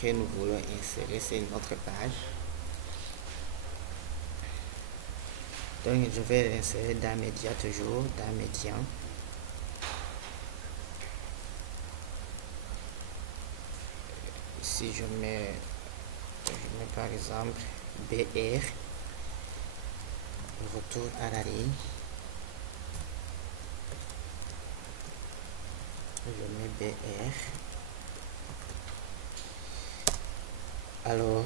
que nous voulons insérer sur notre page. Donc je vais l'insérer dans média toujours, dans média. Si je mets par exemple BR, retour à la ligne. Je mets BR. Alors,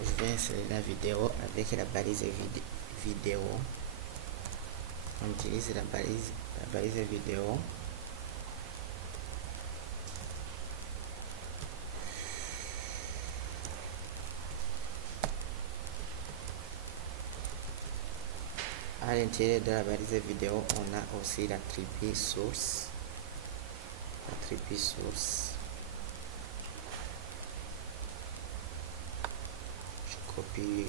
je vais insérer la vidéo avec la balise vidéo. On utilise la balise vidéo. À l'intérieur de la balise vidéo, on a aussi l'attribut source. L'attribut source. Je copie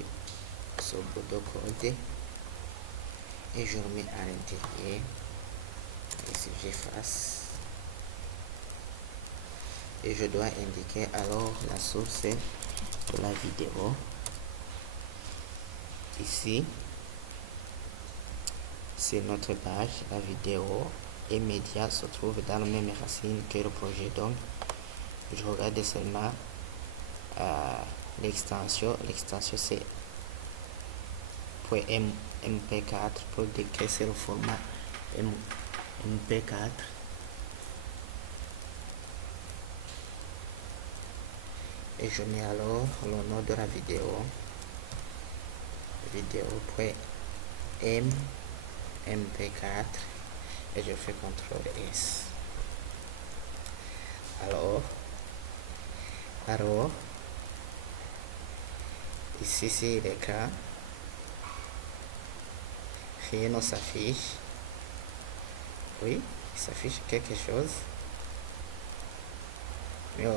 ce bout de code et je remets à l'intérieur. Et si j'efface, et je dois indiquer alors la source de la vidéo ici. Sur notre page, la vidéo et médias se trouvent dans la même racine que le projet. Donc, je regarde seulement l'extension. L'extension c'est .mp4 pour décrire c'est le format mp4. Et je mets alors le nom de la vidéo. Vidéo.mp4 et je fais CTRL S. Alors ici c'est l'écran, rien ne s'affiche. Oui, il s'affiche quelque chose, mais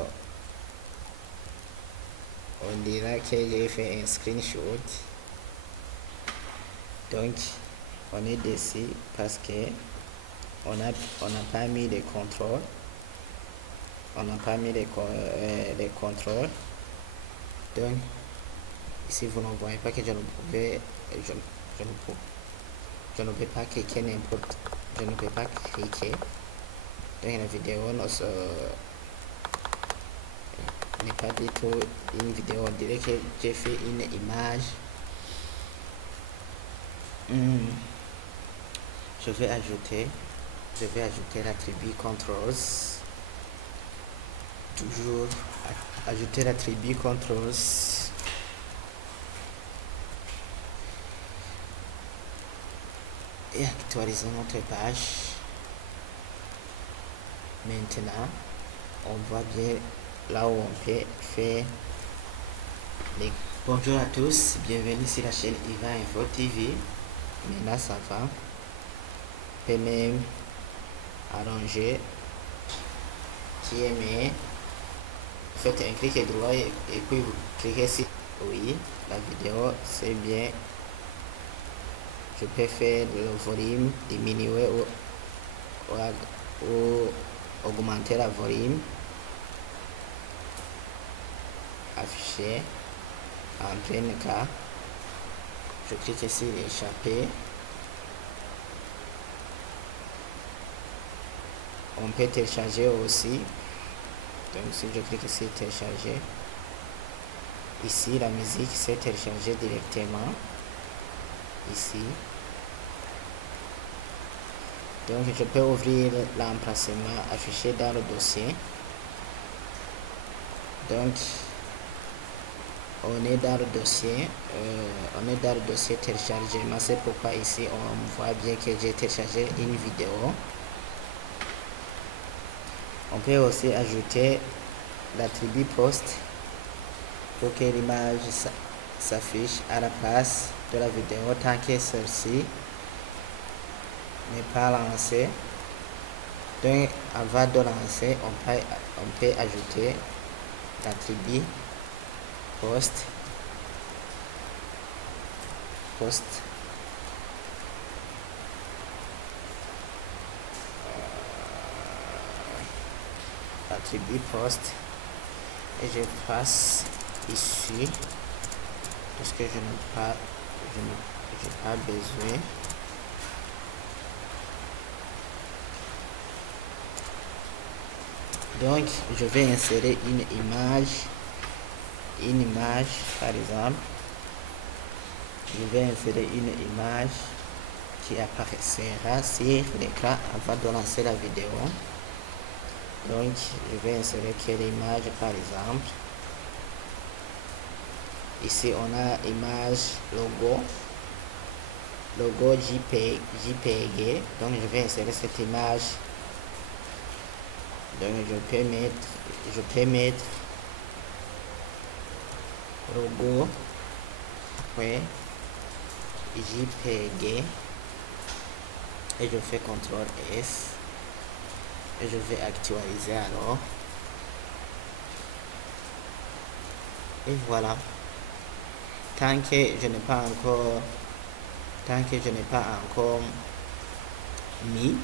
on dira que j'ai fait un screenshot. Donc on est dessus parce que on n'a pas mis les contrôles. On n'a pas mis les contrôles. Donc ici vous ne voyez pas que je ne peux pas cliquer n'importe. Je ne peux pas cliquer. Donc la vidéo n'est pas du tout une vidéo. On dirait que j'ai fait une image. Je vais ajouter l'attribut controls. Toujours ajouter l'attribut controls. Et actualiser notre page. Maintenant, on voit bien là où on peut faire les... Bonjour à tous, bienvenue sur la chaîne Iva Info TV. Maintenant ça va. On peut même arranger qui aimait. Faites un clic droit et puis vous cliquez sur oui, la vidéo c'est bien. Je peux faire le volume, diminuer ou augmenter la volume. Afficher en plein cas. Je clique ici échapper. On peut télécharger aussi. Donc si je clique ici télécharger, ici la musique s'est téléchargée directement ici. Donc je peux ouvrir l'emplacement affiché dans le dossier. Donc on est dans le dossier, téléchargement. C'est pourquoi ici on voit bien que j'ai téléchargé une vidéo. On peut aussi ajouter l'attribut post pour que l'image s'affiche à la place de la vidéo tant que celle-ci n'est pas lancée. Donc avant de lancer, on peut ajouter l'attribut post attribut post et j'efface ici parce que je n'ai pas besoin. Donc je vais insérer une image par exemple. Je vais insérer une image qui apparaîtra sur l'écran avant de lancer la vidéo. Donc je vais insérer quelle image par exemple. Ici on a image logo JPG. Donc je vais insérer cette image. Donc je peux mettre logo JPG et je fais CTRL S et je vais actualiser alors. Et voilà. Tant que je n'ai pas encore mis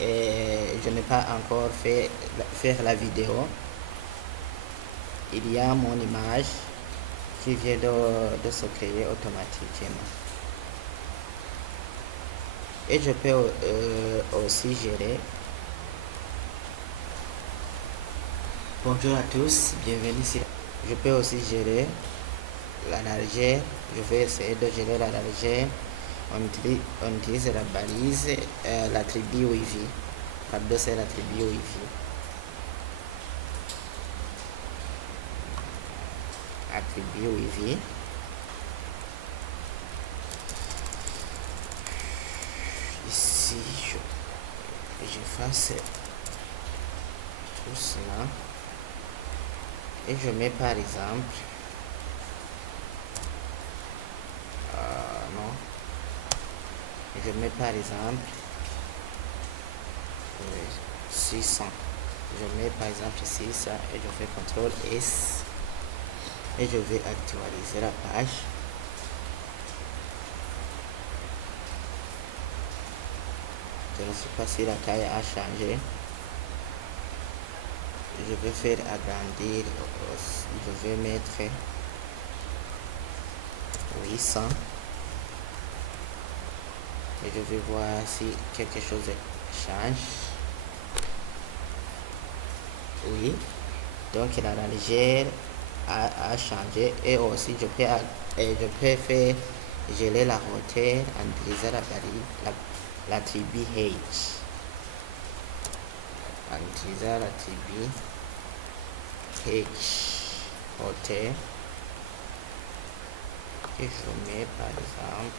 et je n'ai pas encore fait faire la vidéo, il y a mon image qui vient de se créer automatiquement. Et je peux aussi gérer. Bonjour à tous, bienvenue ici. Je peux aussi gérer la largeur. Je vais essayer de gérer la largeur. On utilise la balise, l'attribut Wi-Fi. Pardon, c'est l'attribut Wi-Fi. Attribut Wi-Fi. Ici, j'efface tout cela et je mets par exemple non, je mets par exemple 600. Je mets par exemple 600 et je fais CTRL S et je vais actualiser la page. Je ne sais pas si la taille a changé. Je vais faire agrandir. Je vais mettre 800 et je vais voir si quelque chose change. Oui, donc la largeur a changé et aussi je peux faire geler la hauteur en utilisant l'attribut H. En utilisant l'attribut H hauteur et je mets par exemple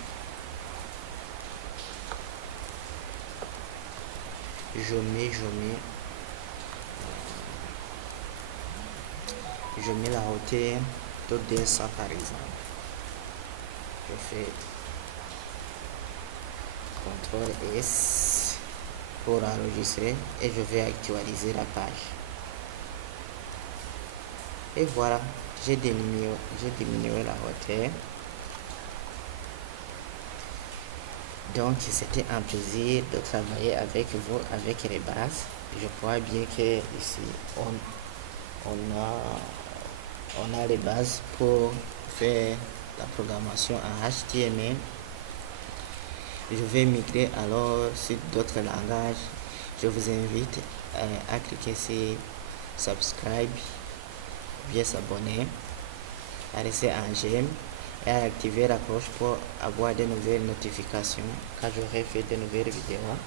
je mets la hauteur de 200 par exemple. Je fais CTRL S pour enregistrer et je vais actualiser la page. Et voilà, j'ai diminué la hauteur. Donc c'était un plaisir de travailler avec vous avec les bases. Je crois bien que ici on a les bases pour faire la programmation en HTML. Je vais migrer alors sur d'autres langages. Je vous invite à cliquer sur subscribe, bien s'abonner, à laisser un j'aime et à activer la cloche pour avoir de nouvelles notifications quand j'aurai fait de nouvelles vidéos.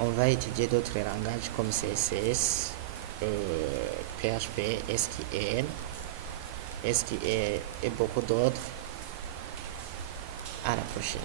On va étudier d'autres langages comme CSS, PHP, SQL et beaucoup d'autres. À la prochaine.